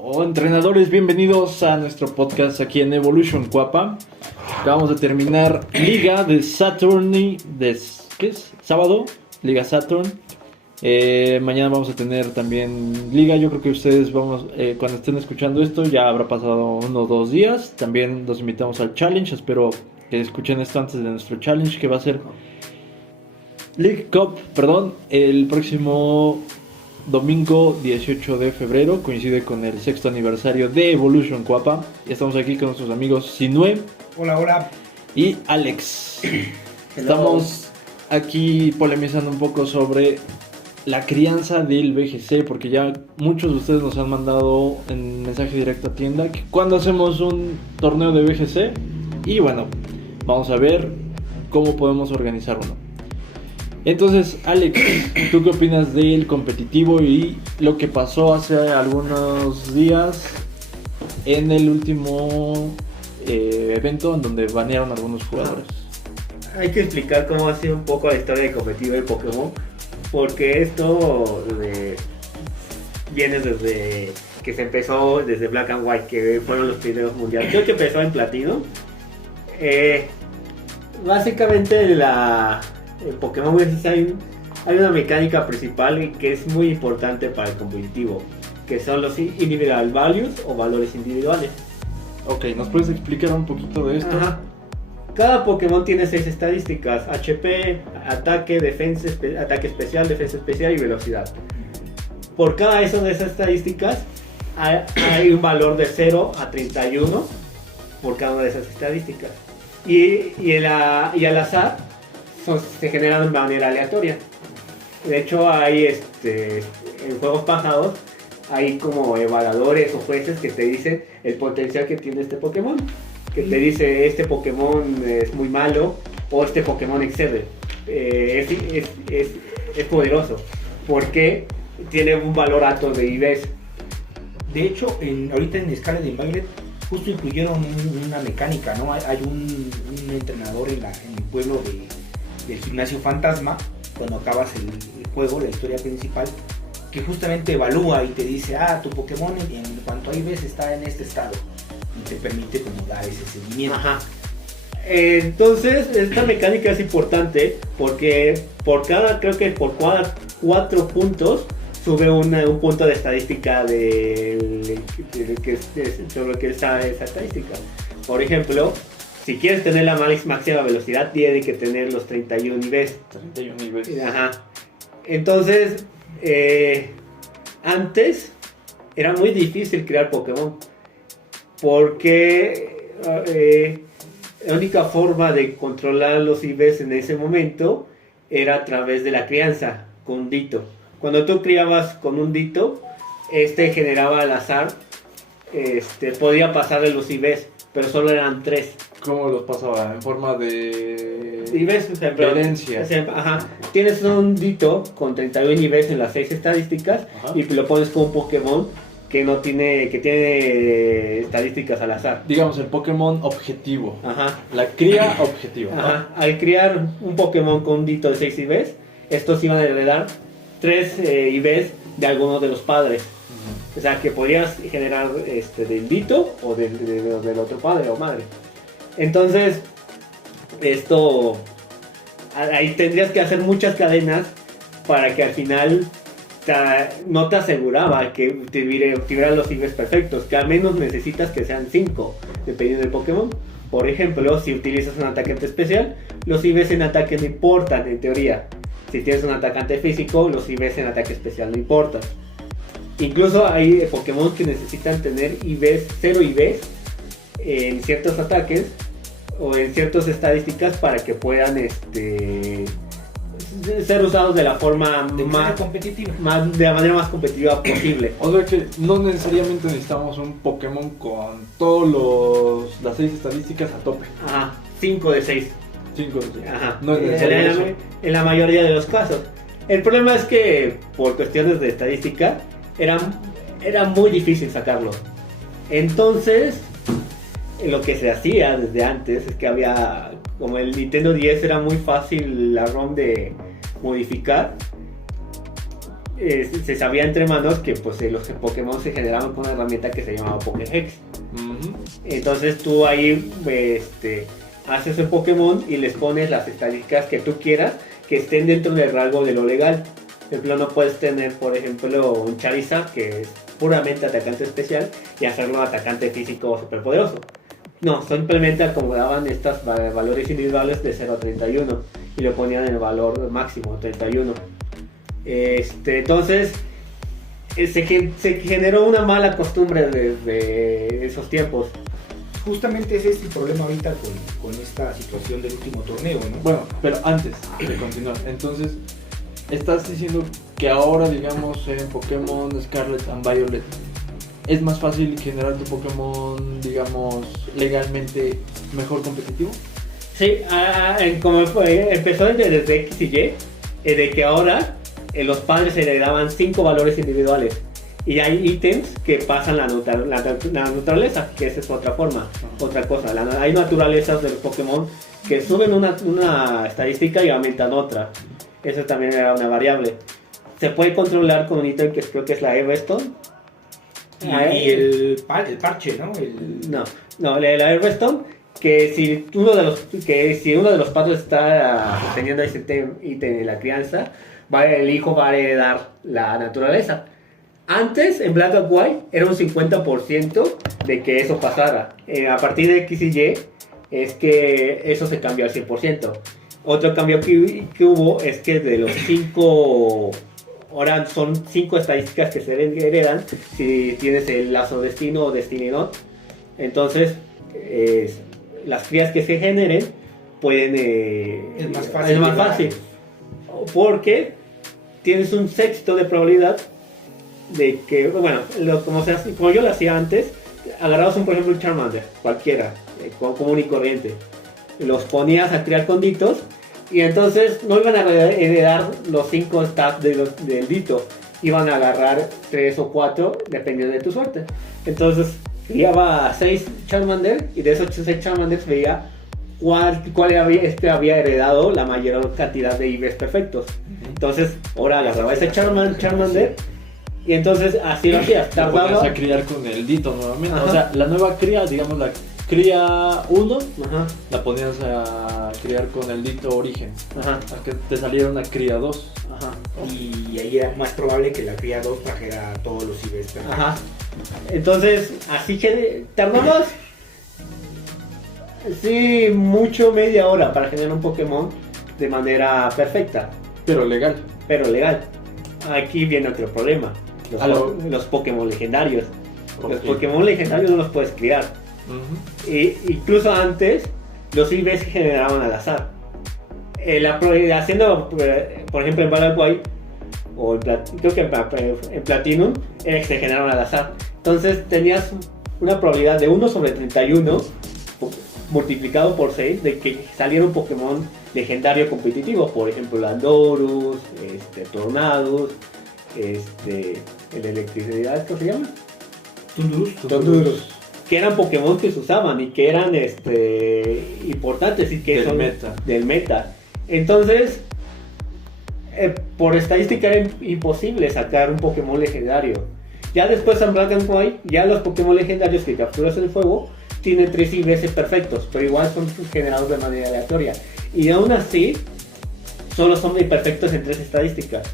Oh, entrenadores, bienvenidos a nuestro podcast aquí en Evolution Cuapa. Acabamos de terminar Liga de Saturn ¿qué es? Sábado, Liga Saturn. Mañana vamos a tener también Liga. Yo creo que ustedes cuando estén escuchando esto ya habrá pasado 1 o 2 días. También los invitamos al challenge. Espero que escuchen esto antes de nuestro challenge, que va a ser League Cup, el próximo domingo 18 de febrero. Coincide con el 6º aniversario de Evolution Cuapa. Estamos aquí con nuestros amigos Sinue. Hola. Y Alex. Hello. Estamos aquí polemizando un poco sobre la crianza del BGC, porque ya muchos de ustedes nos han mandado en mensaje directo a tienda que cuando hacemos un torneo de BGC, y bueno, vamos a ver cómo podemos organizar uno. Entonces, Alex, ¿tú qué opinas del competitivo y lo que pasó hace algunos días en el último evento en donde banearon a algunos jugadores? Hay que explicar cómo ha sido un poco la historia del competitivo de Pokémon, porque esto viene desde que se empezó, desde Black and White, que fueron los primeros mundiales. Creo que empezó en Platino. Básicamente en Pokémon Versus hay una mecánica principal que es muy importante para el competitivo, que son los individual values o valores individuales. Ok, ¿nos puedes explicar un poquito de esto? Ajá. Cada Pokémon tiene 6 estadísticas: HP, ataque, defensa, ataque especial, defensa especial y velocidad. Por cada una de esas estadísticas hay un valor de 0 a 31 por cada una de esas estadísticas. Y al azar se generan de manera aleatoria. De hecho, hay en juegos pasados hay como evaluadores o jueces que te dicen el potencial que tiene este Pokémon, que te dice este Pokémon es muy malo o este Pokémon excede, es poderoso porque tiene un valor alto de IVs. De hecho, ahorita en Scarlet and Violet justo incluyeron una mecánica, ¿no? Hay un entrenador en el pueblo del gimnasio fantasma, cuando acabas el juego, la historia principal, que justamente evalúa y te dice, tu Pokémon en cuanto a IVs está en este estado, y te permite como dar ese seguimiento. Ajá. Entonces, esta mecánica es importante porque creo que por cada 4 puntos sube un punto de estadística sobre lo que está esa estadística. Por ejemplo, si quieres tener la máxima velocidad, tiene que tener los 31 IVs. 31 IVs. Ajá. Entonces, antes era muy difícil crear Pokémon, porque la única forma de controlar los IVs en ese momento era a través de la crianza con un dito. Cuando tú criabas con un dito, generaba al azar, podía pasarle los IVs, pero solo eran 3. ¿Cómo los pasaba? ¿En forma de IVs? herencia? Ajá. Tienes un dito con 31 IVs en las 6 estadísticas. Ajá. Y lo pones con un Pokémon que tiene estadísticas al azar. Digamos el Pokémon objetivo. Ajá. La cría objetiva. Ajá. ¿No? Al criar un Pokémon con un dito de 6 IVs, estos iban a heredar 3 IVs de alguno de los padres. O sea, que podrías generar del dito o del otro padre o madre. Entonces, ahí tendrías que hacer muchas cadenas para que al final no te aseguraba que tuvieran los IVs perfectos, que al menos necesitas que sean 5, dependiendo del Pokémon. Por ejemplo, si utilizas un atacante especial, los IVs en ataque no importan, en teoría. Si tienes un atacante físico, los IVs en ataque especial no importan. Incluso hay Pokémon que necesitan tener 0 IVs en ciertos ataques o en ciertas estadísticas para que puedan ser usados de la forma más competitiva, de la manera más competitiva posible. O sea que no necesariamente necesitamos un Pokémon con todas las 6 estadísticas a tope. Ajá, 5 de 6. 5 de 6. Ajá. No es necesario eso. En la mayoría de los casos. El problema es que por cuestiones de estadística era muy difícil sacarlo. Entonces, lo que se hacía desde antes es que había, como el Nintendo 10 era muy fácil la ROM de modificar, se sabía entre manos que pues los Pokémon se generaban con una herramienta que se llamaba Pokéhex. Entonces tú ahí haces el Pokémon y les pones las estadísticas que tú quieras que estén dentro del rango de lo legal. Por ejemplo, no puedes tener, por ejemplo, un Charizard que es puramente atacante especial y hacerlo atacante físico superpoderoso. No, simplemente acomodaban estos valores individuales de 0 a 31 y lo ponían en el valor máximo, 31. Entonces se generó una mala costumbre desde esos tiempos. Justamente ese es el problema ahorita con esta situación del último torneo, ¿no? Bueno, pero antes de continuar, entonces, estás diciendo que ahora, digamos, en Pokémon Scarlet and Violet, ¿es más fácil generar tu Pokémon, digamos, legalmente mejor competitivo? Sí, como empezó desde X y Y, de que ahora los padres heredaban 5 valores individuales. Y hay ítems que pasan la naturaleza, que esa es otra forma, otra cosa. Hay naturalezas de los Pokémon que suben una estadística y aumentan otra. Eso también era una variable. Se puede controlar con un ítem que creo que es la Everstone. Y el parche, ¿no? No, la Everstone, que si uno de los padres está teniendo ese ítem en la crianza, el hijo va a heredar la naturaleza. Antes, en Black and White, era un 50% de que eso pasara. A partir de X y Y, es que eso se cambió al 100%. Otro cambio que hubo es que de los 5... Ahora son 5 estadísticas que se heredan si tienes el lazo destino o destino. Entonces, las crías que se generen pueden... es más fácil. Es más fácil. Porque tienes un sexto de probabilidad de que, bueno, como yo lo hacía antes, agarrabas por ejemplo un Charmander, cualquiera, común y corriente, los ponías a criar con ditos y entonces no iban a heredar los 5 stats del dito, iban a agarrar 3 o 4 dependiendo de tu suerte. Entonces criaba 6 Charmander y de esos 6 Charmanders veía cuál había heredado la mayor cantidad de IVs perfectos. Entonces ahora agarraba ese Charmander y entonces así lo hacías. Lo ponías a criar con el dito nuevamente. Ajá. O sea, la nueva cría, digamos la cría 1, la ponías a criar con el dito origen. Ajá. A que te saliera una cría 2. Ajá. Y ahí era más probable que la cría 2 trajera todos los IVs perfectos. Ajá. Entonces, así que tardamos mucho, media hora para generar un Pokémon de manera perfecta. Pero legal. Aquí viene otro problema. Los Pokémon legendarios. Okay. Los Pokémon legendarios no los puedes criar. Incluso antes, los IVs se generaban al azar. Haciendo, por ejemplo, en Battle White, o creo que en Platinum, se generaron al azar. Entonces tenías una probabilidad de 1 sobre 31 multiplicado por 6 de que saliera un Pokémon legendario competitivo. Por ejemplo, Landorus, Tornadus, el electricidad, ¿cómo se llama? Tundurus. Que eran Pokémon que se usaban y que eran importantes y que del meta. Entonces, por estadística era imposible sacar un Pokémon legendario. Ya después en Black and White, ya los Pokémon legendarios que capturas en el juego tienen 3 IVs perfectos, pero igual son generados de manera aleatoria. Y aún así, solo son imperfectos en 3 estadísticas.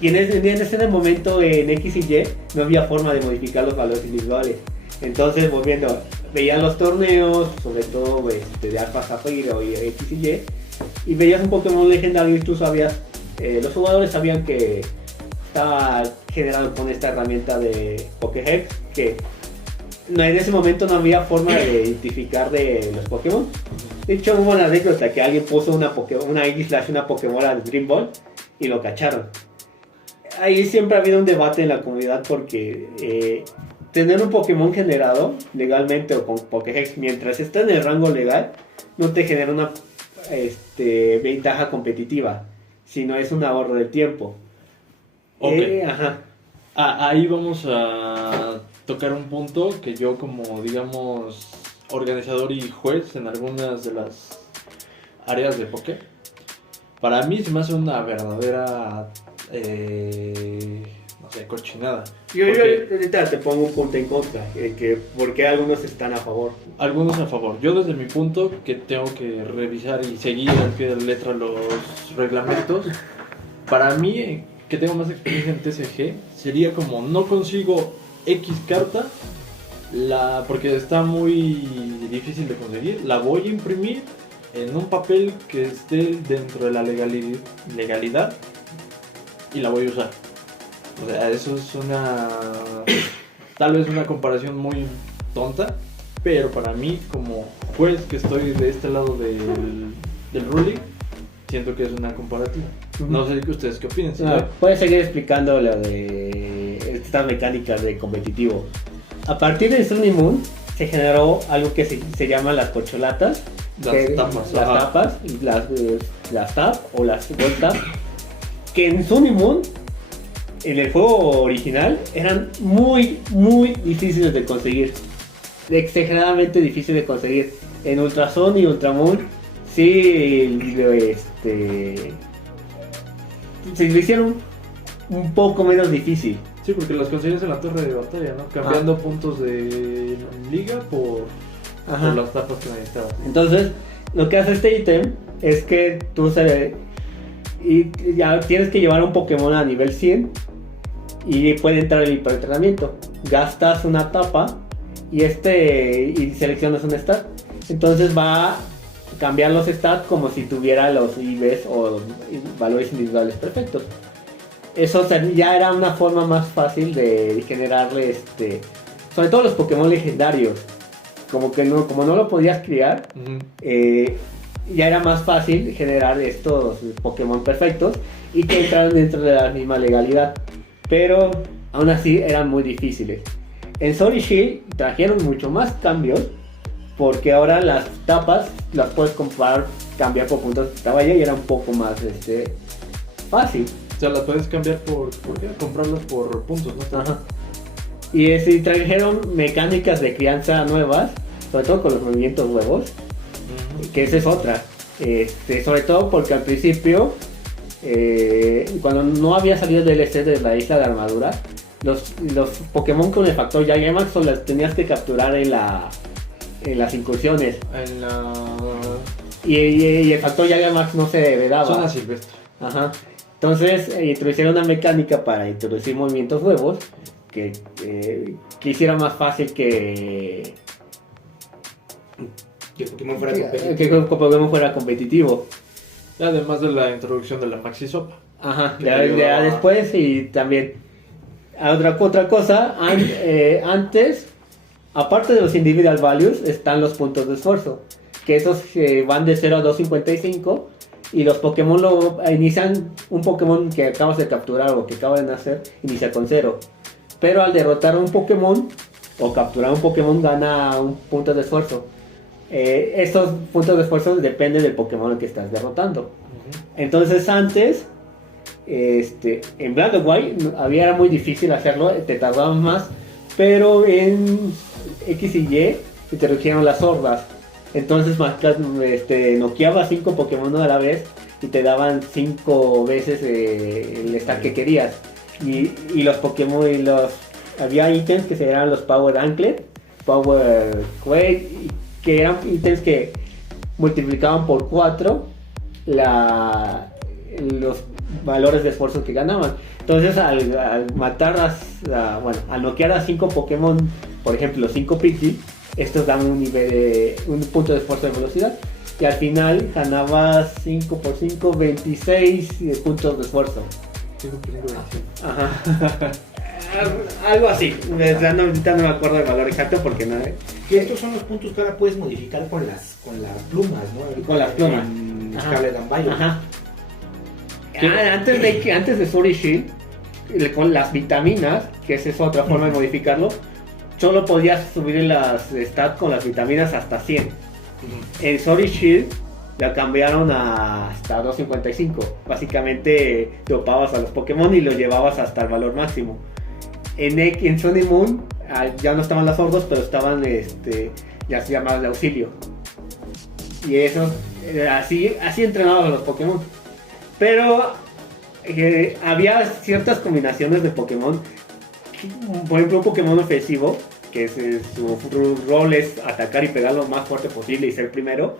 Y en ese momento en X y Y no había forma de modificar los valores individuales. Entonces, volviendo, veían los torneos, sobre todo de Alpha Zafiro y X y Y veías un Pokémon legendario y tú sabías, los jugadores sabían que estaba generado con esta herramienta de Pokéhex, que en ese momento no había forma de identificar de los Pokémon. De hecho, hubo una anécdota que alguien puso una isla, una Pokébola de Dream Ball y lo cacharon. Ahí siempre ha habido un debate en la comunidad porque tener un Pokémon generado legalmente o con Pokéhex mientras está en el rango legal no te genera una ventaja competitiva, sino es un ahorro de tiempo. Okay. Ahí vamos a tocar un punto que yo, como digamos organizador y juez en algunas de las áreas de Poké, para mí se me hace una verdadera no sé, cochinada. Yo Porque ahorita te pongo un punto en contra, que por qué algunos están a favor. algunos a favor. Yo desde mi punto, que tengo que revisar y seguir al pie de la letra los reglamentos, para mí, que tengo más experiencia en TCG, sería como no consigo X carta, porque está muy difícil de conseguir, la voy a imprimir en un papel que esté dentro de la legalidad y la voy a usar. O sea, eso es tal vez una comparación muy tonta, pero para mí, como juez que estoy de este lado del ruling, siento que es una comparativa. No sé ustedes qué opinan. ¿Sí? Puedes seguir explicando lo de estas mecánicas de competitivo. A partir de Sun y Moon se generó algo que se llama las corcholatas. Las tap o las gold tap, que en Sun y Moon, en el juego original, eran muy difíciles de conseguir, exageradamente difíciles de conseguir. En Ultra Sun y Ultra Moon sí se lo hicieron un poco menos difícil. Sí, porque las conseguías en la torre de batalla, ¿no? Cambiando puntos de liga por las tapas que necesitabas. Entonces, lo que hace este ítem es que tú ya tienes que llevar un Pokémon a nivel 100 y puede entrar el hiperentrenamiento. Gastas una tapa y seleccionas un stat. Entonces va a cambiar los stats como si tuviera los IVs o valores individuales perfectos. Eso ya era una forma más fácil de generarle sobre todo los Pokémon legendarios. Como no lo podías criar, ya era más fácil generar estos Pokémon perfectos y que entraran dentro de la misma legalidad. Pero aún así eran muy difíciles. En Sword y Shield trajeron mucho más cambios, porque ahora las tapas las puedes cambiar por puntos de batalla y era un poco más fácil. O sea, las puedes cambiar ¿por qué? Comprarlas por puntos, ¿no? Ajá. Y trajeron mecánicas de crianza nuevas, sobre todo con los movimientos nuevos, que esa es otra. Sobre todo porque al principio, cuando no había salido el DLC de la Isla de Armadura, los Pokémon con el factor Gigamax solo las tenías que capturar en las incursiones. Y el factor Gigamax no se vedaba. Zona silvestre. Ajá. Entonces introdujeron una mecánica para introducir movimientos nuevos que hiciera más fácil que Pokémon fuera competitivo. Además de la introducción de la Maxi Sopa. Ajá, ya después y también otra cosa, antes, aparte de los individual values, están los puntos de esfuerzo, que esos van de 0 a 2.55 y los Pokémon inician, un Pokémon que acabas de capturar o que acaba de nacer, inicia con 0. Pero al derrotar a un Pokémon o capturar un Pokémon gana un punto de esfuerzo. Estos puntos de esfuerzo dependen del Pokémon que estás derrotando. Entonces antes, en Black and White era muy difícil hacerlo, te tardabas más, pero en X y Y se te requirieron las hordas. Entonces noqueabas 5 Pokémon a la vez y te daban 5 veces el stat que querías. Y los Pokémon, había ítems que eran los Power Anklet, Power Quake, que eran ítems que multiplicaban por 4 los valores de esfuerzo que ganaban. Entonces al noquear a 5 Pokémon, por ejemplo 5 Pixie, estos dan un punto de esfuerzo de velocidad y al final ganabas 5 por 5, 26 puntos de esfuerzo. 5 por 5, 25. Ajá. Algo así. Ahorita no me acuerdo del valor exacto porque no. Y estos son los puntos que ahora puedes modificar con las plumas, ¿no? Con las plumas. Scarlet and Violet. Ajá. Antes de Sword y Shield, con las vitaminas, que esa es otra forma de modificarlo, solo podías subir las stats con las vitaminas hasta 100. En Sword y Shield la cambiaron hasta 255. Básicamente dopabas a los Pokémon y los llevabas hasta el valor máximo. En Sun y Moon ya no estaban las hordas, pero estaban las llamadas de auxilio. Y eso, así entrenabas a los Pokémon. Pero había ciertas combinaciones de Pokémon. Por ejemplo, un Pokémon ofensivo, que su rol es atacar y pegar lo más fuerte posible y ser primero.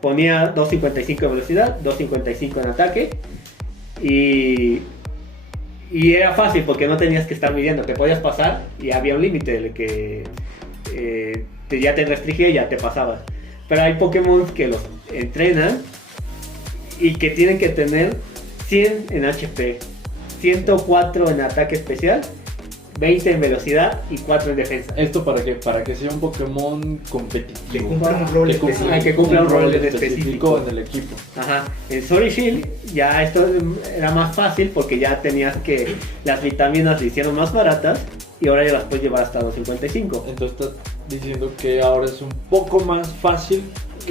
Ponía 2.55 de velocidad, 2.55 en ataque. Y era fácil porque no tenías que estar midiendo. Te podías pasar y había un límite de que ya te restringía y ya te pasabas. Pero hay Pokémon que los entrenan y que tienen que tener 100 en HP, 104 en ataque especial, 20 en velocidad y 4 en defensa. ¿Esto para qué? Para que sea un Pokémon competitivo. Que cumpla un rol específico. Que cumpla un rol específico en el equipo. Ajá. En Sword y Shield ya esto era más fácil porque ya tenías que... Las vitaminas se hicieron más baratas y ahora ya las puedes llevar hasta 2.55. Entonces estás diciendo que ahora es un poco más fácil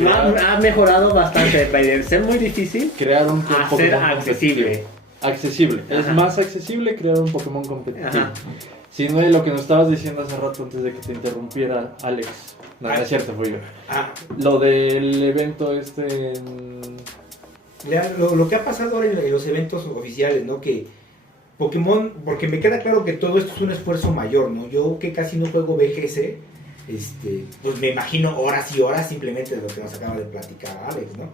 Ha mejorado bastante. De ser muy difícil crear un a ser Pokémon accesible. Accesible. Ajá. Es más accesible crear un Pokémon competitivo. Ajá. Si no es lo que nos estabas diciendo hace rato antes de que te interrumpiera Alex. No, no es cierto, fui yo. Lo del evento Lo que ha pasado ahora en los eventos oficiales, ¿no? Que Pokémon, porque me queda claro que todo esto es un esfuerzo mayor, ¿no? Yo que casi no juego BGS, pues me imagino horas y horas simplemente de lo que nos acaba de platicar Alex, ¿no?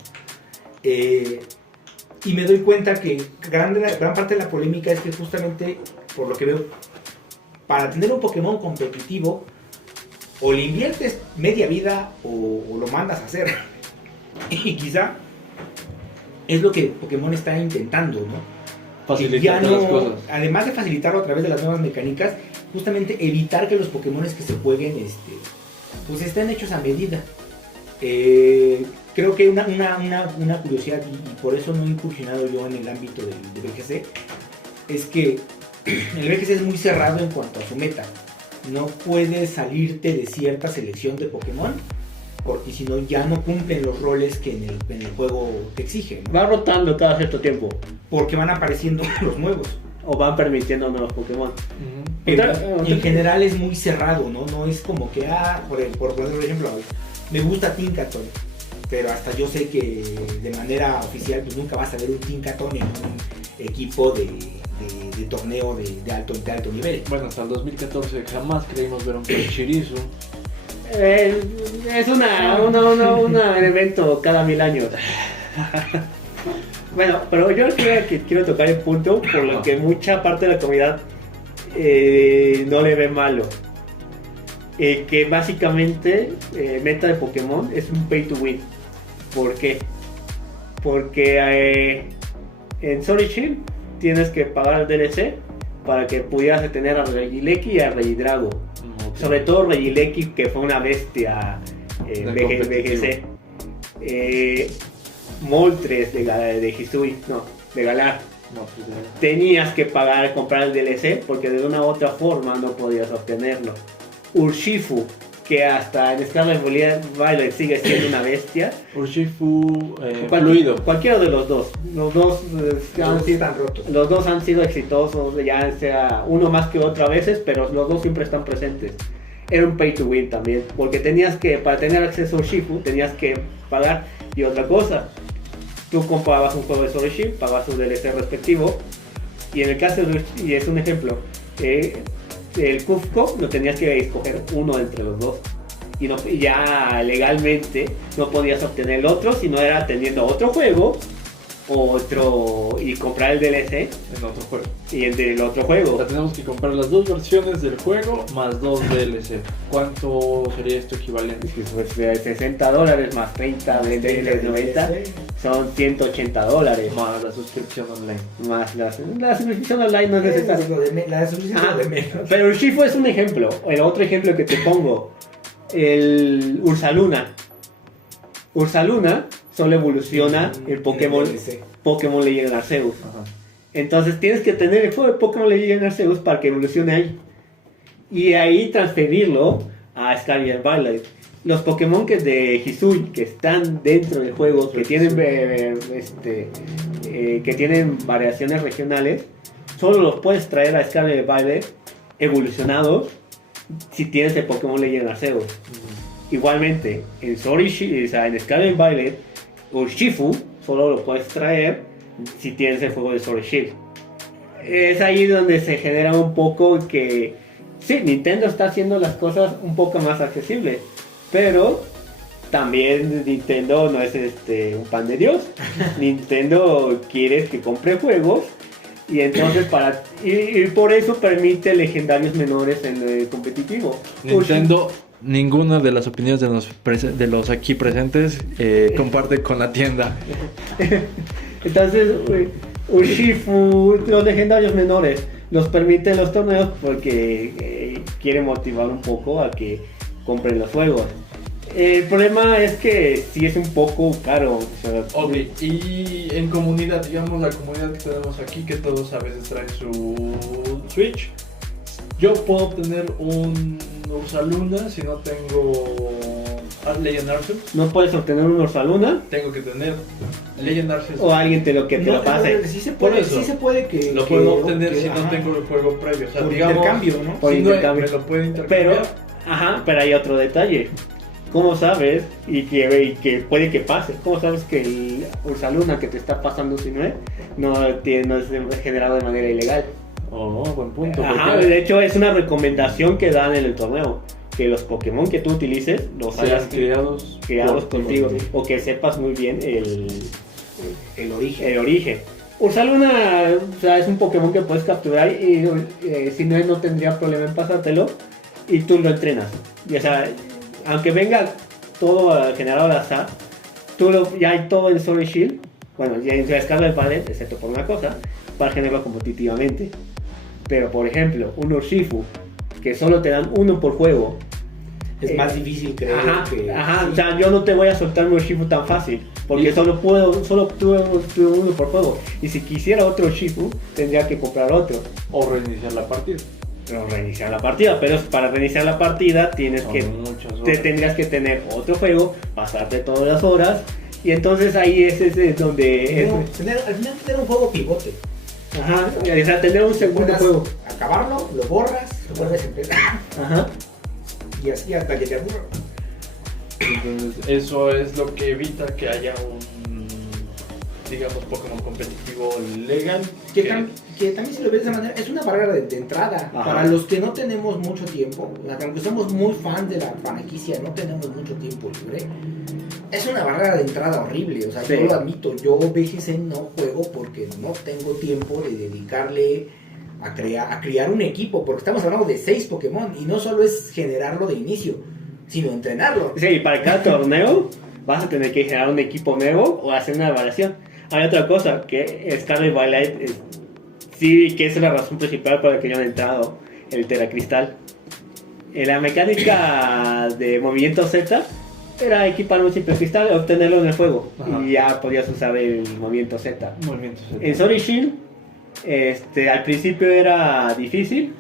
Y me doy cuenta que gran parte de la polémica es que justamente, por lo que veo, para tener un Pokémon competitivo, o le inviertes media vida o lo mandas a hacer. Y quizá es lo que Pokémon está intentando, ¿no? Facilitar las cosas. Además de facilitarlo a través de las nuevas mecánicas, justamente evitar que los Pokémon que se jueguen pues estén hechos a medida. Creo que una curiosidad, y por eso no he incursionado yo en el ámbito del BGC, es que el BGC es muy cerrado en cuanto a su meta. No puedes salirte de cierta selección de Pokémon, porque si no ya no cumplen los roles que en el juego te exigen, ¿no? Va rotando cada cierto tiempo. Porque van apareciendo los nuevos. O van permitiendo nuevos Pokémon. Pero en general es muy cerrado, ¿no? No es como que, por ejemplo, me gusta Tinkaton, pero hasta yo sé que de manera oficial pues nunca vas a ver un Tinkaton en un equipo de torneo de alto nivel. Bueno, hasta el 2014 jamás creímos ver un Pachirisu. Es un evento cada 1000 años. Bueno, pero yo creo que quiero tocar el punto por lo que mucha parte de la comunidad no le ve malo. Que básicamente meta de Pokémon es un pay to win. ¿Por qué? Porque en Sword y Shield tienes que pagar el DLC para que pudieras tener a Regieleki y a Regidrago. Okay. Sobre todo Regieleki, que fue una bestia BGC. Moltres de Hisui, no, de Galar. Tenías que comprar el DLC porque de una u otra forma no podías obtenerlo. Urshifu, que hasta en Scarlet Violet sigue siendo una bestia. Urshifu fluido. Cualquiera de los dos. Los dos están rotos. Los dos han sido exitosos, ya sea uno más que otro a veces, pero los dos siempre están presentes. Era un pay to win también, porque para tener acceso a Urshifu tenías que pagar. Y otra cosa, tú comprabas un juego de Sword y Shield, pagabas su DLC respectivo, y en el caso y es un ejemplo, el Kufco lo tenías que escoger uno entre los dos, y ya legalmente no podías obtener el otro si no era teniendo otro juego y comprar el DLC en otro juego. Y el del otro juego. O sea, tenemos que comprar las dos versiones del juego más dos DLC. ¿Cuánto sería esto equivalente? Pues $60 más 30 de 90 son $180. Más la suscripción online. Más la suscripción online no es necesario. La suscripción de menos. Pero el Shifu es un ejemplo. El otro ejemplo que te pongo, el Ursaluna. Ursaluna solo evoluciona el Pokémon Legend Arceus. Ajá. Entonces tienes que tener el juego de Pokémon Legend Arceus para que evolucione ahí. Y ahí transferirlo a Scarlet Violet. Los Pokémon de Hisui que están dentro del juego, que tienen variaciones regionales, solo los puedes traer a Scarlet Violet evolucionados si tienes el Pokémon Legend Arceus. Igualmente, en en Scarlet Violet, Urshifu solo lo puedes traer si tienes el juego de Sword y Shield. es ahí donde se genera un poco que sí, Nintendo está haciendo las cosas un poco más accesibles, pero también Nintendo no es un pan de Dios. Nintendo quiere que compre juegos y entonces y por eso permite legendarios menores en el competitivo. Nintendo, ninguna de las opiniones de los aquí presentes comparte con la tienda. Entonces, Urshifu, los legendarios menores, los permiten los torneos porque quiere motivar un poco a que compren los juegos. El problema es que sí es un poco caro. O sea, Ok, y en comunidad, digamos la comunidad que tenemos aquí, que todos a veces traen su Switch, yo puedo obtener un Ursaluna si no tengo Legend Arceus. no puedes obtener un Ursaluna Tengo que tener Legend Arceus. o alguien te lo pase. Sí se Por puede, eso, sí se puede que... Lo que- puedo obtener que- si no ajá, tengo el juego previo. O sea, por digamos, intercambio, ¿no? Por si intercambio. me lo puedo intercambiar. Pero hay otro detalle. ¿Cómo sabes? Y que puede que pase. ¿Cómo sabes que el Ursaluna que te está pasando si no es generado de manera ilegal? Oh, buen punto. Ajá, porque de hecho es una recomendación que dan en el torneo. Que los Pokémon que tú utilices los sean hayas criados creados por- contigo. O que sepas muy bien El origen. el origen. Ursaluna, o sea, es un Pokémon que puedes capturar y si no, no tendría problema en pasártelo y tú lo entrenas. Y, o sea, aunque venga todo generado al azar, ya hay todo en Sword y Shield, bueno, ya en la escala de Violet, excepto por una cosa, para generarlo competitivamente. Pero por ejemplo, un Urshifu, que solo te dan uno por juego. Es más difícil creer Ajá, que... ajá, sí. o sea, yo no te voy a soltar un Urshifu tan fácil, porque Y- solo tuve uno por juego. Y si quisiera otro Urshifu, tendría que comprar otro. O reiniciar la partida. Pero reiniciar la partida, pero para reiniciar la partida tienes Son que muchas horas. tendrías que tener otro juego, pasarte todas las horas, y entonces ahí es donde Al final tener un juego pivote. ajá, o sea, tener un segundo Puedas juego. acabarlo, lo borras, lo vuelves a empezar. Ajá. Y así hasta que te aburra. Entonces, eso es lo que evita que haya un, digamos, Pokémon competitivo legal. Que también si lo ves de esa manera, es una barrera de entrada. Ajá. Para los que no tenemos mucho tiempo, o sea, aunque somos muy fans de la franquicia, no tenemos mucho tiempo libre, es una barrera de entrada horrible. O sea, Sí. yo lo admito, yo BGC no juego porque no tengo tiempo de dedicarle a criar un equipo, porque estamos hablando de 6 Pokémon, y no solo es generarlo de inicio, sino entrenarlo. Sí, y para cada torneo vas a tener que generar un equipo nuevo o hacer una evaluación. Hay otra cosa, que Scarlet Violet sí, que es la razón principal por la que yo he entrado el Teracristal. La mecánica de movimiento Z era equipar un simple cristal y obtenerlo en el juego. Ajá. Y ya podías usar el movimiento Z. Movimientos. En Sword y Shield, al principio era difícil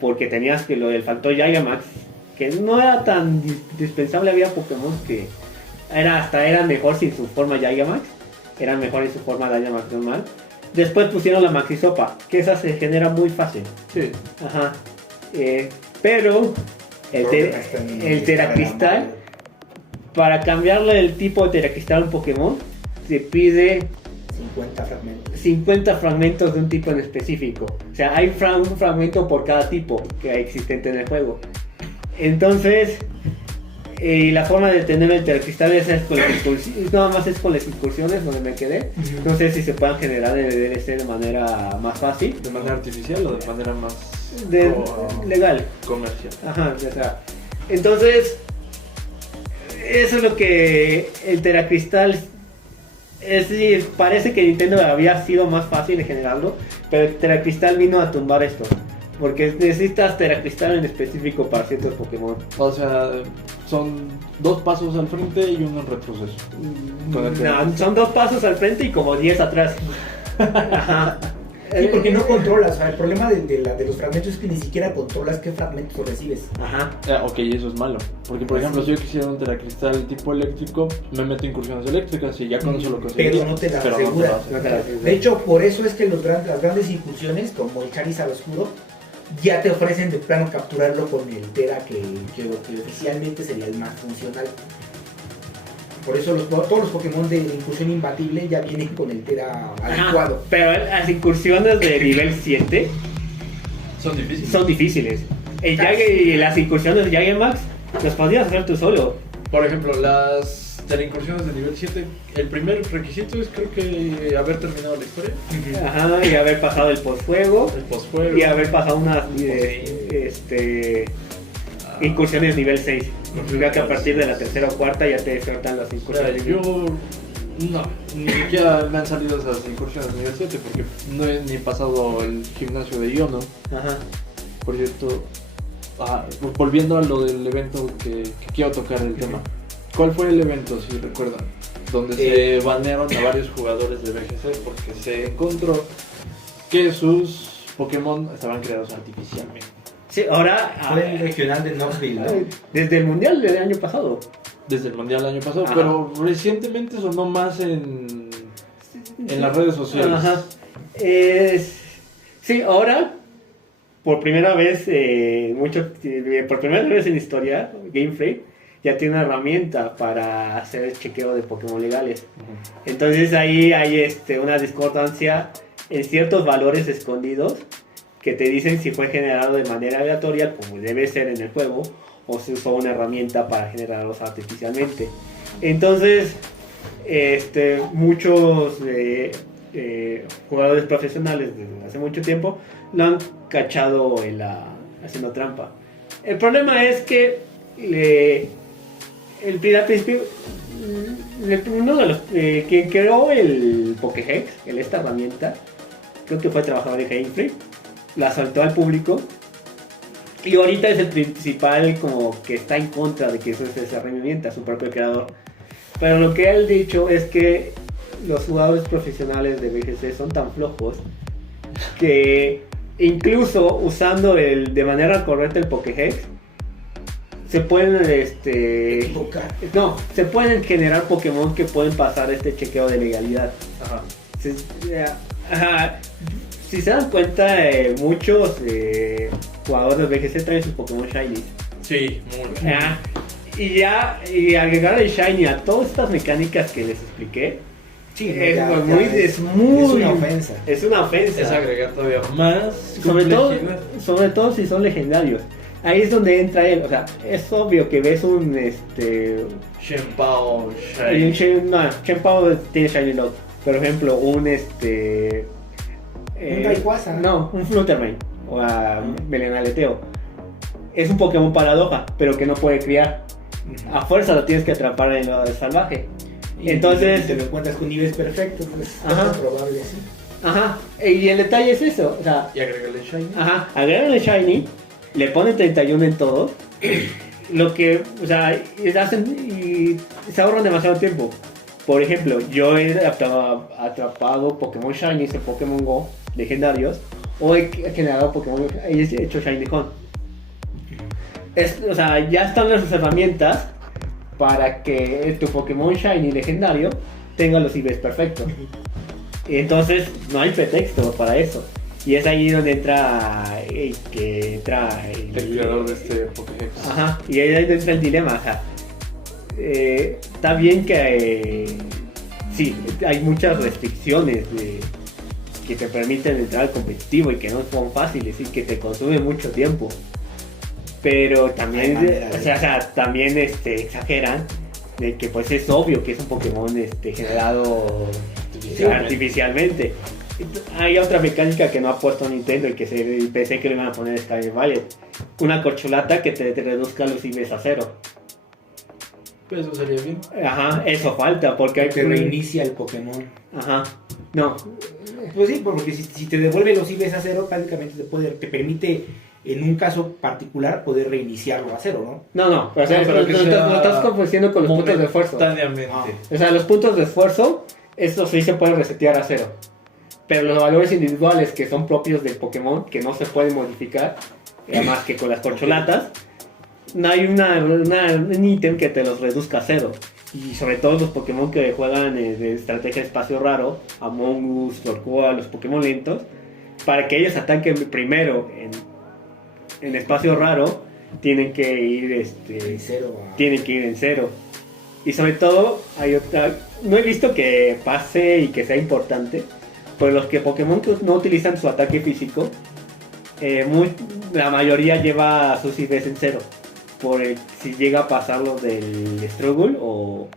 porque tenías que lo del factor Gigamax, que no era tan dispensable. Había Pokémon que era mejor sin su forma Gigamax, eran mejor en su forma Gigamax normal. Después pusieron la Maxisopa, que esa se genera muy fácil. Sí. Ajá. Pero el Teracristal, para cambiarle el tipo de Teracristal a un Pokémon, se pide 50 fragmentos. 50 fragmentos de un tipo en específico. O sea, hay un fragmento por cada tipo que hay existente en el juego. Entonces, la forma de tener el Teracristal es con las incursiones. Nada más es con las incursiones donde me quedé. No sé si se puedan generar en el DLC de manera más fácil. ¿De manera artificial o de manera más Legal. comercial? Ajá, o sea. Entonces, eso es lo que el Teracristal. Parece que Nintendo había sido más fácil de generarlo, pero el Teracristal vino a tumbar esto. Porque necesitas Teracristal en específico para ciertos Pokémon. O sea, son 2 pasos al frente y uno en retroceso. Con el No, son 2 pasos al frente y como 10 atrás. Ajá. Sí, porque no controlas. O sea, el problema de los fragmentos es que ni siquiera controlas qué fragmentos recibes. Ajá. Ok, eso es malo. Porque, por ejemplo, si yo quisiera un Teracristal tipo eléctrico, me meto incursiones eléctricas y ya con eso lo conseguí. Pero no te la asegura. No te la asegura. De hecho, por eso es que las grandes incursiones, como el Charizard Oscuro, ya te ofrecen de plano capturarlo con el Tera que oficialmente sería el más funcional. Por eso todos los Pokémon de incursión imbatible ya vienen con el Tera adecuado. Pero las incursiones de nivel 7 son difíciles. Las incursiones de Gigantamax las podías hacer tú solo. Por ejemplo, las de las incursiones de nivel 7, el primer requisito es creo que haber terminado la historia. Ajá, y haber pasado el postjuego. El Y haber pasado unas incursiones nivel 6. Ya que a partir de la tercera o cuarta ya te descartan las incursiones. Yo no, ni siquiera me han salido esas incursiones de nivel 7 porque no he ni pasado el gimnasio de Iono. Ajá. Por cierto, volviendo a lo del evento que quiero tocar el tema. ¿Cuál fue el evento, si recuerdan? Donde se banearon a varios jugadores de BGC porque se encontró que sus Pokémon estaban creados artificialmente. Sí, ahora... Fue el regional de Northville, ¿no? Desde el mundial del año pasado. Desde el mundial del año pasado, Ajá. pero recientemente sonó más en las redes sociales. Ajá. Sí, ahora, por primera vez, por primera vez en historia, Game Freak ya tiene una herramienta para hacer el chequeo de Pokémon legales. Entonces ahí hay una discordancia en ciertos valores escondidos que te dicen si fue generado de manera aleatoria, como debe ser en el juego, o se usó una herramienta para generarlos artificialmente. Entonces, muchos jugadores profesionales desde hace mucho tiempo lo han cachado haciendo trampa. El problema es que al principio uno de los quien creó el Pokéhex, esta herramienta, creo que fue trabajador de Game Freak, la soltó al público y ahorita es el principal como que está en contra de que eso se herramienta, su propio creador. Pero lo que él ha dicho es que los jugadores profesionales de BGC son tan flojos que incluso usando de manera correcta el Pokéhex se pueden se pueden generar Pokémon que pueden pasar este chequeo de legalidad. Ajá. Si se dan cuenta, muchos jugadores de BGC traen sus Pokémon Shiny. Sí, muy. Y agregar el Shiny a todas estas mecánicas que les expliqué, Sí, es es una ofensa. Es una ofensa. Es agregar todavía más Sobre todo si son legendarios. Ahí es donde entra él. O sea, es obvio que ves un Shenpao Shiny. Shenpao tiene Shiny Lock. Por ejemplo, un Rayquaza. No, un Fluttermane o Melenaleteo. Es un Pokémon paradoja, pero que no puede criar. A fuerza lo tienes que atrapar en lo salvaje. Y entonces te lo encuentras con niveles perfectos, pues es probable así. Ajá, y el detalle es eso, o sea, Y agregarle Shiny. ajá, agregarle Shiny, le ponen 31 en todos, lo que, o sea, hacen y se ahorran demasiado tiempo. Por ejemplo, yo he atrapado Pokémon Shiny en Pokémon Go legendarios, o he generado Pokémon, he hecho Shiny Hunt. O sea, ya están las herramientas para que tu Pokémon Shiny legendario tenga los IVs perfectos. Entonces no hay pretexto para eso. Y es ahí donde entra el creador de este Pokédex. Ajá, y ahí entra el dilema. O sea, está bien que sí, hay muchas restricciones que te permiten entrar al competitivo y que no son fáciles y que te consume mucho tiempo. Pero también, también exageran de que pues es obvio que es un Pokémon generado artificialmente. Hay otra mecánica que no ha puesto Nintendo y que pensé que le iban a poner Sky Valley. Una corcholata que te reduzca los IVs a 0. Pues eso sería bien. Ajá, eso falta porque hay que reinicia el Pokémon. Ajá, no. Pues sí, porque si te devuelve los IVs a 0, prácticamente te permite, en un caso particular, poder reiniciarlo a 0, ¿no? No, o sea, pero que lo estás confundiendo con los puntos de esfuerzo. Momentáneamente. O sea, los puntos de esfuerzo, estos sí se pueden resetear a 0. Pero los valores individuales que son propios del Pokémon, que no se pueden modificar, más que con las corcholatas, no hay un ítem que te los reduzca a 0. Y sobre todo los Pokémon que juegan de estrategia de espacio raro, Among Us, Torkoal, los Pokémon lentos, para que ellos ataquen primero en espacio raro, tienen que ir En 0 tienen que ir en 0. Y sobre todo, hay otra, no he visto que pase y que sea importante, pero los que Pokémon que no utilizan su ataque físico, la mayoría lleva sus IVs en cero. Si llega a pasar lo del Struggle o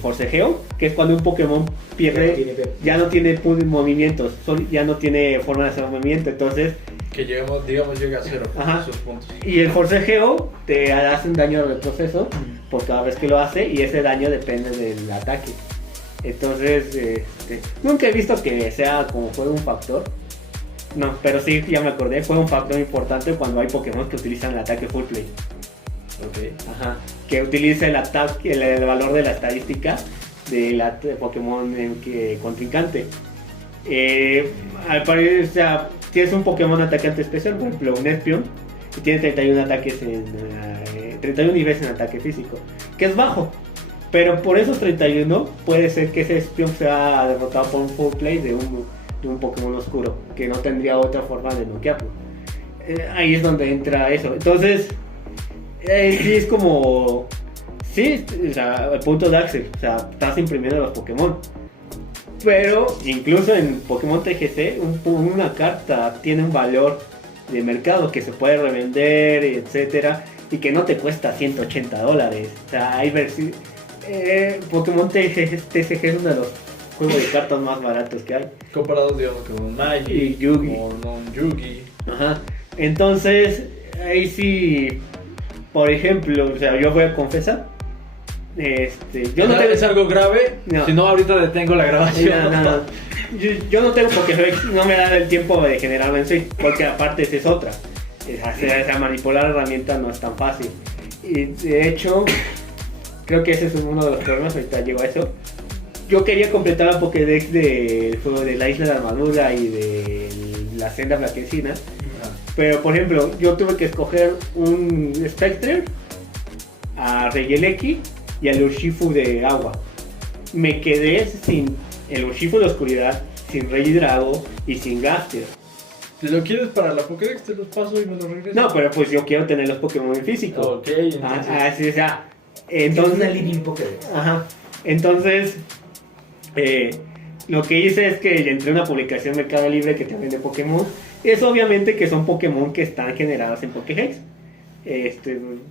forcejeo, que es cuando un Pokémon pierde, ya no tiene movimientos, ya no tiene forma de hacer movimiento, entonces que lleguemos, digamos, llega a cero. Ajá. Sus puntos. Y el forcejeo te hace un daño de retroceso por cada vez que lo hace, y ese daño depende del ataque. Entonces, nunca he visto que sea como juego un factor. No, pero sí, ya me acordé, fue un factor importante cuando hay Pokémon que utilizan el ataque full play. Ok. Ajá. Que utilice el ataque, el valor de la estadística de Pokémon contrincante. Al parecer, o sea, tienes un Pokémon atacante especial, por ejemplo un Espion, y tiene 31 ataques 31 niveles en ataque físico, que es bajo, pero por esos 31 puede ser que ese Espion sea derrotado por un full play de un Pokémon oscuro, que no tendría otra forma de noquearlo. Ahí es donde entra eso. Entonces, sí es como, sí, o sea, el punto de Axel, o sea, estás imprimiendo los Pokémon. Pero incluso en Pokémon TGC, una carta tiene un valor de mercado que se puede revender, etcétera, y que no te cuesta $180. O sea, hay Pokémon TCG es uno de los juegos de cartas más baratos que hay. Comparados, digamos, con un Magic, Y Yugi. con un Yugi. Ajá. Entonces, ahí sí, por ejemplo, o sea, yo voy a confesar. Yo no tengo... ¿Es algo grave? No. Si no, ahorita detengo la grabación. No. Yo no tengo Pokédex, no me da el tiempo de generarlo en sí, porque aparte esa es otra. Manipular herramientas no es tan fácil. Y de hecho, creo que ese es uno de los problemas, ahorita llego a eso. Yo quería completar la Pokédex del juego de la Isla de Armadura y de la Senda Blanquecina. Pero por ejemplo, yo tuve que escoger un Spectre, a Regieleki y al Urshifu de agua. Me quedé sin el Urshifu de oscuridad, sin Regidrago y sin Gastier. Si lo quieres para la Pokédex, te los paso y me los regreso. No, pero pues yo quiero tener los Pokémon en físico. Ok, entonces... Así, o sea, Entonces, entonces... una Living Pokédex. Ajá. Entonces, lo que hice es que entré a una publicación en Mercado Libre que te vende Pokémon. Es obviamente que son Pokémon que están generados en Pokédex.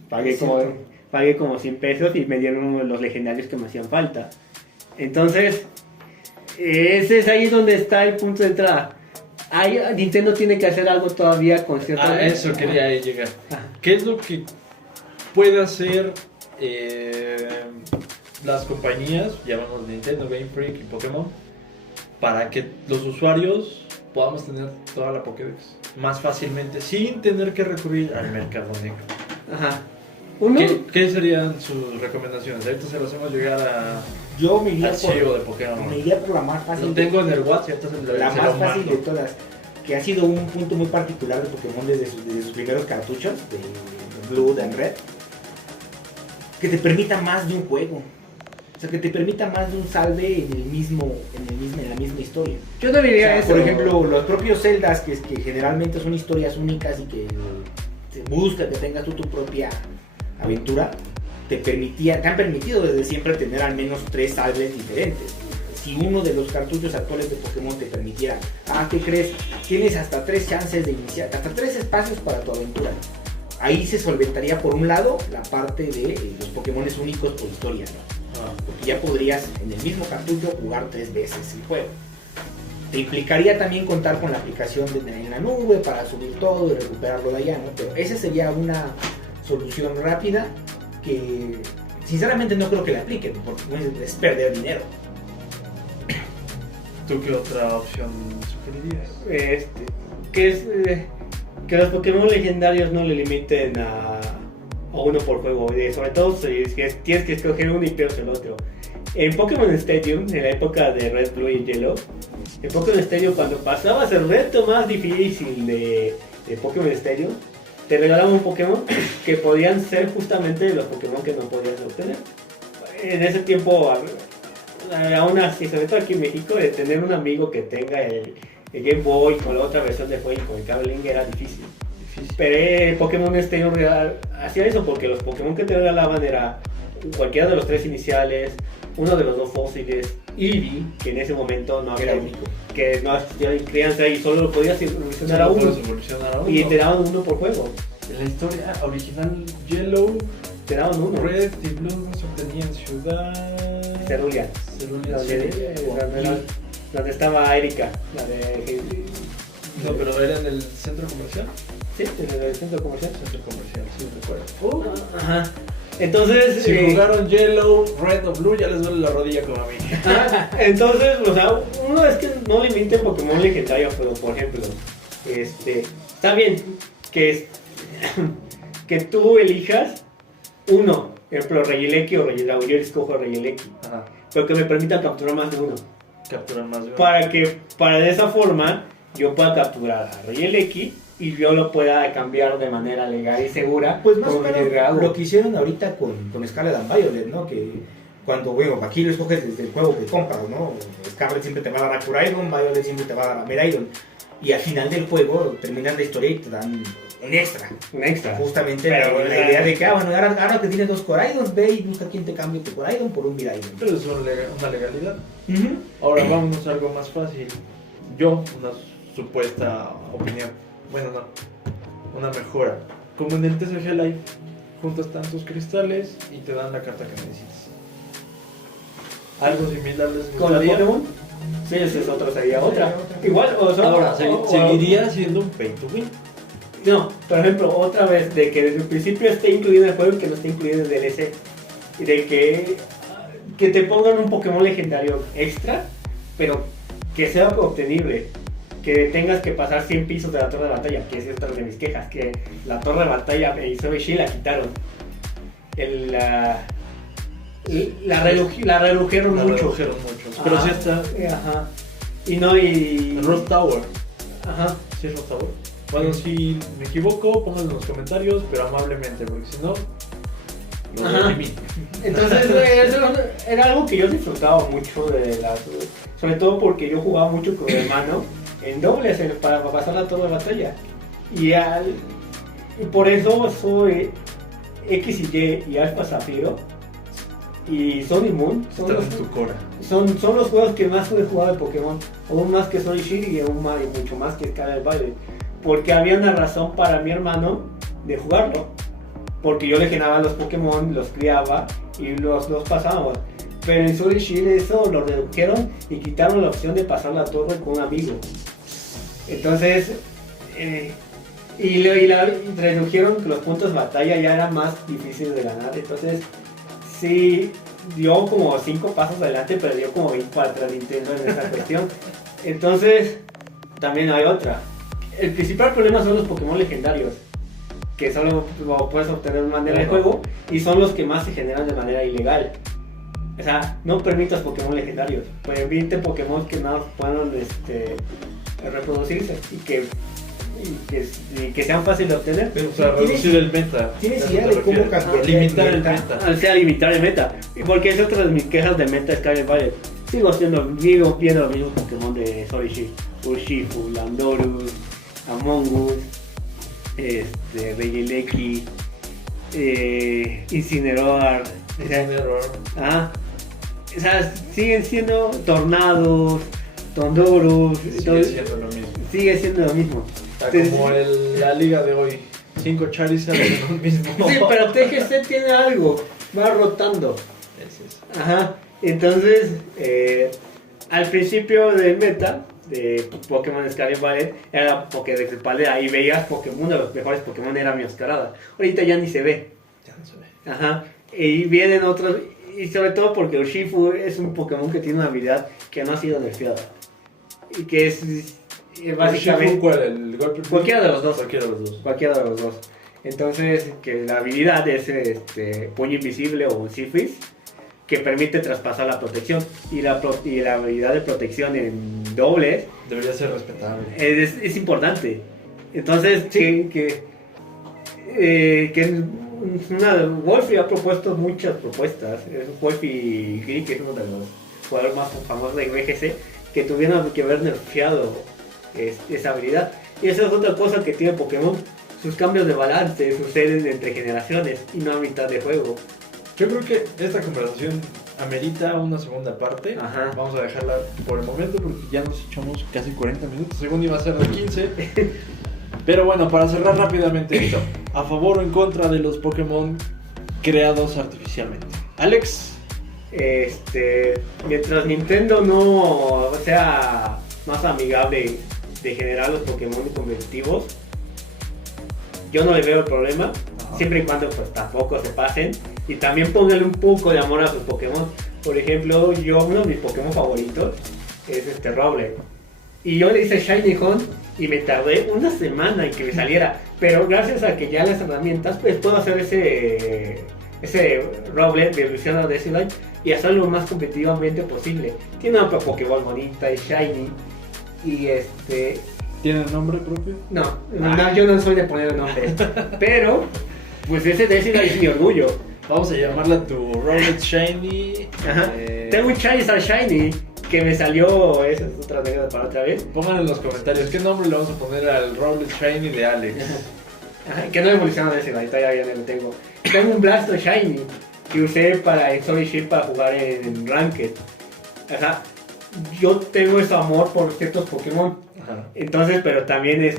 Pagué como 100 pesos y me dieron los legendarios que me hacían falta. Entonces, ese es ahí donde está el punto de entrada. Nintendo tiene que hacer algo todavía con cierta... eso quería llegar. ¿Qué es lo que puede hacer las compañías, llamamos Nintendo, Game Freak y Pokémon, para que los usuarios podamos tener toda la Pokédex más fácilmente sin tener que recurrir al mercado negro? Ajá. ¿Qué serían sus recomendaciones? Ahorita se los hemos llegar Yo me iría al CEO de Pokémon. me iría por la más fácil. Lo tengo en el WhatsApp, La más fácil de todas, que ha sido un punto muy particular de Pokémon desde sus primeros cartuchos, de Blue and Red, que te permita más de un juego. O sea, que te permita más de un salve en la misma historia. Yo no diría eso. Por ejemplo, los propios Zeldas, que generalmente son historias únicas y que te busca que tengas tú tu propia aventura, te han permitido desde siempre tener al menos 3 salves diferentes. Si uno de los cartuchos actuales de Pokémon te permitiera, ¿qué crees? Tienes hasta 3 chances de iniciar, hasta 3 espacios para tu aventura. Ahí se solventaría por un lado la parte de los Pokémon únicos por historia, ¿no? Porque ya podrías en el mismo cartucho jugar 3 veces el juego. Te implicaría también contar con la aplicación en la nube para subir todo y recuperarlo de allá, ¿no? Pero esa sería una solución rápida que sinceramente no creo que la apliquen, porque es perder dinero. ¿Tú qué otra opción sugerirías? Que los Pokémon legendarios no le limiten a uno por juego, sobre todo si tienes que escoger uno y pierdes el otro. En Pokémon Stadium, en la época de Red, Blue y Yellow, en Pokémon Stadium, cuando pasabas el reto más difícil de Pokémon Stadium, te regalaban un Pokémon que podían ser justamente los Pokémon que no podías obtener. En ese tiempo, aún así, sobre todo aquí en México, de tener un amigo que tenga el Game Boy con la otra versión de juego y con el cable Link era difícil. Pero Pokémon Stadium hacía eso porque los Pokémon que te regalaban era cualquiera de los 3 iniciales, uno de los 2 fósiles, Eevee, que en ese momento no Era había único. que no existía en crianza y solo lo podías evolucionar a Solo uno. puedes evolucionar a uno. Y te daban uno por juego. En la historia original, Yellow, Te daban uno. Red y Blue se obtenían Ciudad... Cerulean. Cerulean, Donde estaba Erika, la de... No, pero era en el centro comercial. Sí, en el centro comercial. Centro comercial, sí, recuerdo. Ajá. Entonces... Si jugaron Yellow, Red o Blue, ya les duele la rodilla como a mí. Entonces, o sea, uno es que no limiten Pokémon legendarios, pero por ejemplo, está bien que, que tú elijas uno, por ejemplo, Regieleki o Regidrago. Yo escojo Regieleki, Ajá. pero que me permita capturar más de uno. Capturar más de uno. Para de esa forma yo pueda capturar a Regieleki y yo lo pueda cambiar de manera legal y segura. Pues más o con menos Regidrago. lo que hicieron ahorita con Scarlet and Violet, ¿no? Que cuando, bueno, aquí lo escoges desde el juego que compras, ¿no? Scarlet siempre te va a dar a Coraidon, Violet siempre te va a dar a Miraidon. Y al final del juego terminan la historia y te dan un extra. Un extra. Justamente Pero, la idea de que, bueno, ahora que tienes 2 Coraidons, ve y busca quién te cambie tu Coraidon por un Miraidon. Pero es una legalidad. Ahora vámonos a algo más fácil. Yo, una supuesta opinión. Bueno, no. Una mejora. Como en el TCG Live, juntas tantos cristales y te dan la carta que necesitas. Algo similar les ¿Con el gustaría. Pokémon? Sí, esa es otra, sería otra. Igual, o sea, Ahora, o- seguiría siendo un pay to win. No, por ejemplo, otra vez, de que desde el principio esté incluido en el juego y que no esté incluido en el DLC. Y de que te pongan un Pokémon legendario extra, pero que sea obtenible. Que tengas que pasar 100 pisos de la torre de batalla, que es otra de mis quejas, que la torre de batalla en Sword and Shield la quitaron. La redujeron La mucho. redujeron mucho. Pero Ajá. sí está. Ajá. Y no, y... Rose Tower. Ajá. ¿Sí es Rose Tower? Bueno, si me equivoco, pónganlo en los comentarios, pero amablemente, porque si no, lo Ajá. elimino. Entonces, eso era algo que yo disfrutaba mucho de las... Sobre todo porque yo jugaba mucho con mi hermano en dobles para pasar la torre de batalla. Y por eso soy X y Y y Alpha Zafiro y Sun y Moon Está en tu cora. son los juegos que más he jugado de Pokémon. Aún más que Sword and Shield y mucho más que Scarlet Violet. Porque había una razón para mi hermano de jugarlo. Porque yo le generaba los Pokémon, los criaba y los pasábamos. Pero en Sword and Shield eso lo redujeron y quitaron la opción de pasar la torre con un amigo. Entonces, y redujeron que los puntos de batalla ya eran más difíciles de ganar. Entonces, sí, dio como 5 pasos adelante, pero dio como 20 para atrás Nintendo en esta cuestión. Entonces, también hay otra. El principal problema son los Pokémon legendarios, que solo lo puedes obtener de manera de juego y son los que más se generan de manera ilegal. O sea, no permitas Pokémon legendarios, permite Pokémon que no puedan reproducirse y que sean fáciles de obtener. Pero, O sea, ¿tienes- reducir el meta. ¿Tienes ¿A idea eso de te cómo refieres? cambiar Limitar el meta? meta. O sea, limitar el meta. Y porque es otra de mis quejas de meta Scarlet Violet. Sigo viendo los mismos Pokémon de Sword and Shield. Urshifu, Landorus, Among Us, Regieleki, Incineroar. O sea, Es un error. ajá. O sea, siguen siendo Tornados, Tondorus. Sigue siendo lo mismo. Sigue siendo lo mismo. Está como la liga de hoy. 5 Charizard en un mismo. Sí, pero TGC tiene algo. Va rotando. Ese es. Ajá. Entonces, al principio del meta de Pokémon Scarlet Violet era Pokédex de Paldea y veías Pokémon, uno de los mejores Pokémon era Mioscarada. Ahorita ya ni se ve. Ya no se ve. Ajá. Y vienen otros, y sobre todo porque Urshifu es un Pokémon que tiene una habilidad que no ha sido nerfeada. Y que es básicamente ¿Cuál? ¿El golpe? Cualquiera de los dos. Cualquiera de los dos. cualquiera de los dos. Entonces, que la habilidad es puño invisible o Sifis, que permite traspasar la protección. Y la habilidad de protección en dobles Debería ser respetable. es importante. Entonces, Wolfie ha propuesto muchas propuestas. Wolfie Gris, que es uno de los jugadores más famosos de VGC, que tuvieron que haber nerfeado esa habilidad. Y esa es otra cosa que tiene Pokémon. Sus cambios de balance suceden entre generaciones y no a mitad de juego. Yo creo que esta conversación amerita una segunda parte. Ajá. Vamos a dejarla por el momento porque ya nos echamos casi 40 minutos, según iba a ser de 15. Pero bueno, para cerrar rápidamente esto, ¿a favor o en contra de los Pokémon creados artificialmente? Alex. Mientras Nintendo no sea más amigable de generar los Pokémon competitivos, yo no le veo el problema. Ajá. Siempre y cuando pues tampoco se pasen y también pónganle un poco de amor a sus Pokémon. Por ejemplo, uno de mis Pokémon favoritos es Rowlet. Y yo le hice Shiny Hunt y me tardé una semana en que me saliera. Pero gracias a que ya las herramientas, pues puedo hacer ese Rowlet de evolución de Decidueye y hacerlo lo más competitivamente posible. Tiene una Pokéball bonita, es Shiny. Y ¿Tiene nombre propio? No, yo no soy de poner nombre. Pero, pues ese Decidueye es mi orgullo. Vamos a llamarla tu Rowlet Shiny. Ajá. Tengo un Charizard Shiny que me salió, esa es otra anécdota para otra vez. Pongan en los comentarios qué nombre le vamos a poner al Rowlet Shiny de Alex. Ajá, que no he evolucionado de ese, ahorita ya no lo tengo. Tengo un Blasto Shiny que usé para Sword and Shield para jugar en Ranked. Ajá. Yo tengo ese amor por ciertos Pokémon. Ajá. Entonces, pero también es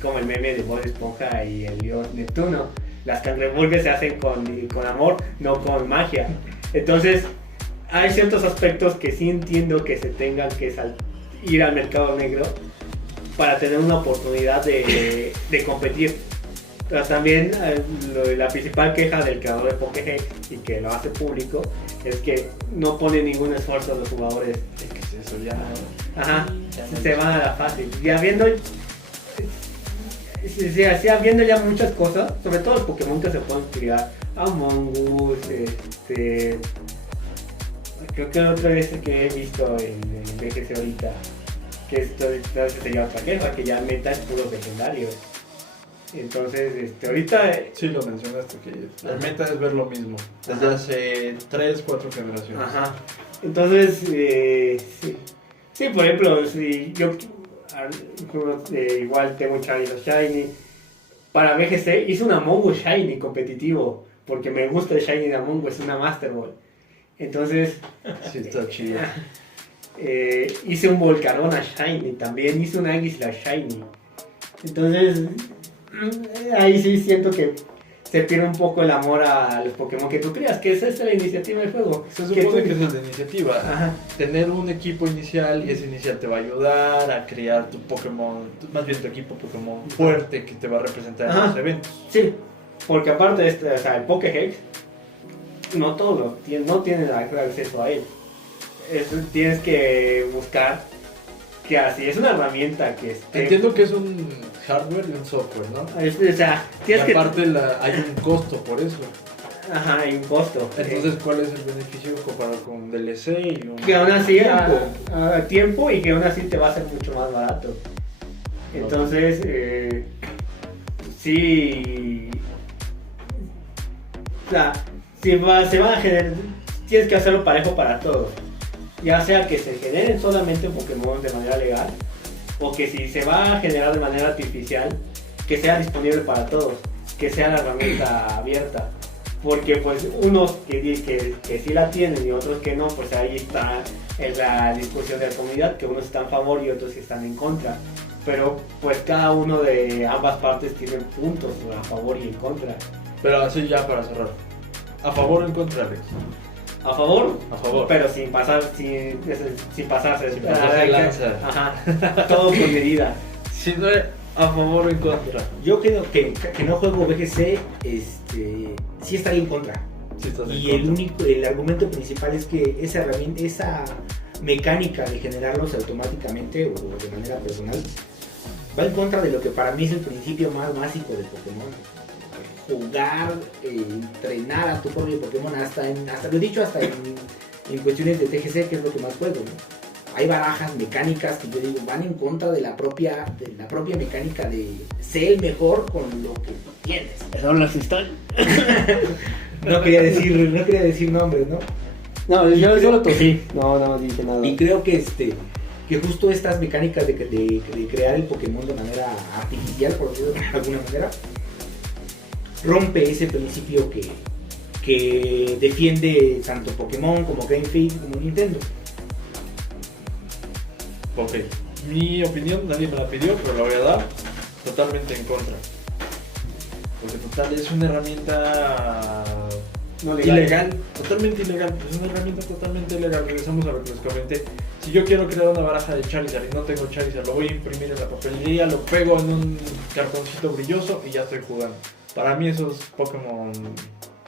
como el meme de Bob Esponja y el dios Neptuno. Las cangreburgers se hacen con amor, no con magia. Entonces, hay ciertos aspectos que sí entiendo que se tengan que ir al mercado negro para tener una oportunidad de competir. Pero también la principal queja del creador de Pokéhex y que lo hace público es que no pone ningún esfuerzo a los jugadores. Es que es eso ya. Ajá, Ya no se van a la fácil. Ya viendo ya muchas cosas, sobre todo el Pokémon que se pueden criar, Among Us, creo que otro es el que he visto en BGC ahorita, que entonces sería otra queja, que ya meta es puro legendario. Entonces, ahorita... Sí, lo mencionaste, que la meta es ver lo mismo, desde hace 3, 4 generaciones. Ajá. Entonces, sí, por ejemplo, si yo igual tengo un Charizard Shiny, para BGC hice un Among Us Shiny competitivo, porque me gusta el Shiny de Among Us, es una Master Ball. Entonces, Sí, está chido. hice un Volcarona Shiny, también hice un Aegisla Shiny. Entonces, ahí sí siento que se pierde un poco el amor a los Pokémon que tú creas, que esa es la iniciativa del juego. Se supone que tú- es la iniciativa. Ajá. Tener un equipo inicial y ese inicial te va a ayudar a crear tu Pokémon, más bien tu equipo Pokémon fuerte que te va a representar en Ajá. los eventos. Sí, porque aparte de el Pokéhex, no tienen acceso a él. Tienes que buscar que así es una herramienta que Entiendo que es un hardware y un software, ¿no? o sea, Y tienes que... aparte hay un costo por eso. Ajá, hay un costo. Entonces, ¿cuál es el beneficio comparado con un DLC y un Que aún así tiempo? a tiempo y que aún así te va a ser mucho más barato. Entonces, sí, o sea, se van a generar, tienes que hacerlo parejo para todos. Ya sea que se generen solamente Pokémon de manera legal o que si se va a generar de manera artificial, que sea disponible para todos, que sea la herramienta abierta. Porque pues unos que sí la tienen y otros que no, pues ahí está en la discusión de la comunidad, que unos están a favor y otros están en contra. Pero pues cada uno de ambas partes tiene puntos a favor y en contra. Pero así ya para cerrar. ¿A favor o en contra, Alex? A favor, A favor. pero sin pasarse. Sin pasarse de lanza. Ajá, todo con medida. Si no, a favor o en contra. Yo creo que no juego BGC, sí estaría en contra. Si estás en Y contra. el argumento principal es que esa herramienta, esa mecánica de generarlos automáticamente o de manera personal, va en contra de lo que para mí es el principio más básico de Pokémon. Jugar, entrenar a tu propio Pokémon, hasta lo he dicho, hasta en cuestiones de TGC, que es lo que más juego, ¿no? Hay barajas mecánicas que yo digo van en contra de la propia mecánica de ser el mejor con lo que tienes. ¿Perdón, las están? No quería decir nombres, ¿no? No, yo solo tosí. No dije nada. Y creo que justo estas mecánicas de crear el Pokémon de manera artificial, por decirlo de alguna manera, rompe ese principio que defiende tanto Pokémon como Game Freak como Nintendo. Ok, mi opinión nadie me la pidió, pero la voy a dar totalmente en contra. Porque total es una herramienta No legal. ilegal, totalmente ilegal, es una herramienta totalmente ilegal. Regresamos a lo que les comenté. Si yo quiero crear una baraja de Charizard y no tengo Charizard, lo voy a imprimir en la papelería, lo pego en un cartoncito brilloso y ya estoy jugando. Para mí eso es Pokémon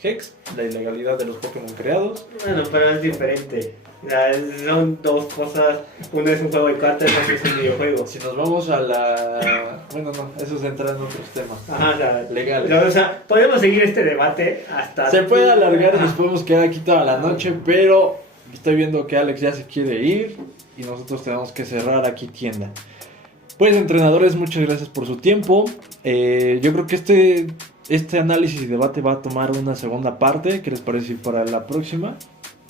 Hex, la ilegalidad de los Pokémon creados. Bueno, pero es diferente. O sea, son dos cosas. Uno es un juego de cartas, otro es un videojuego. Si nos vamos a la... Bueno, no, eso es entrar en otros temas. Ajá, o sea, Legales. O sea, podemos seguir este debate hasta... Se puede alargar y Ajá. nos podemos quedar aquí toda la noche, pero estoy viendo que Alex ya se quiere ir y nosotros tenemos que cerrar aquí tienda. Pues entrenadores, muchas gracias por su tiempo. Yo creo que este análisis y debate va a tomar una segunda parte. ¿Qué les parece para la próxima?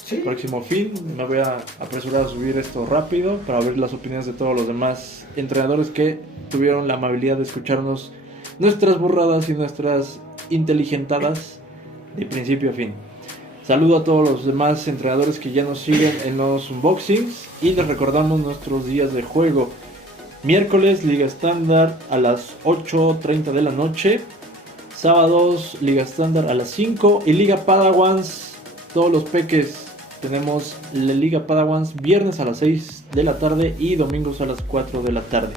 Sí. Próximo fin. Me voy a apresurar a subir esto rápido para ver las opiniones de todos los demás entrenadores que tuvieron la amabilidad de escucharnos nuestras burradas y nuestras inteligentadas de principio a fin. Saludo a todos los demás entrenadores que ya nos siguen en los unboxings y les recordamos nuestros días de juego. Miércoles Liga Estándar a las 8:30 de la noche. Sábados Liga Estándar a las 5 y Liga Padawans, todos los peques. Tenemos la Liga Padawans viernes a las 6 de la tarde y domingos a las 4 de la tarde.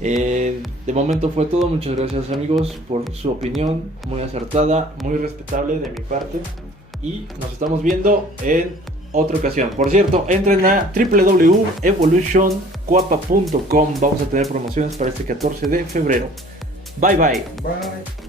De momento fue todo. Muchas gracias amigos por su opinión, muy acertada, muy respetable de mi parte. Y nos estamos viendo en otra ocasión. Por cierto, entren a www.evolutioncuapa.com. Vamos a tener promociones para este 14 de febrero. Bye bye. Bye.